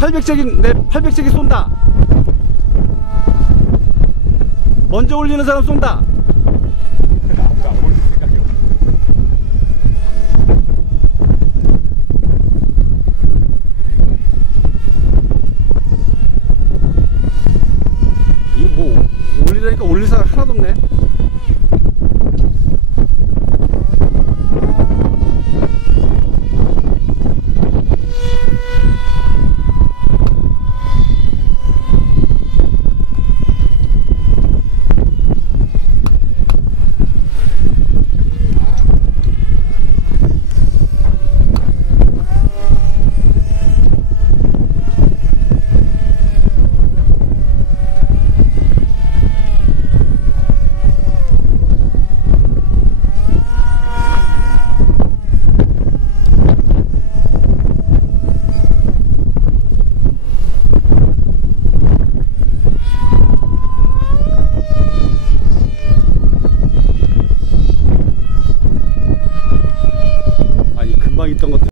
800제기 내 800제기 쏜다 먼저 올리는 사람 쏜다 아무도 안 올릴 생각이 없어. 이거 뭐 올리라니까 올릴 사람 하나도 없네 아니 금방 있던 것들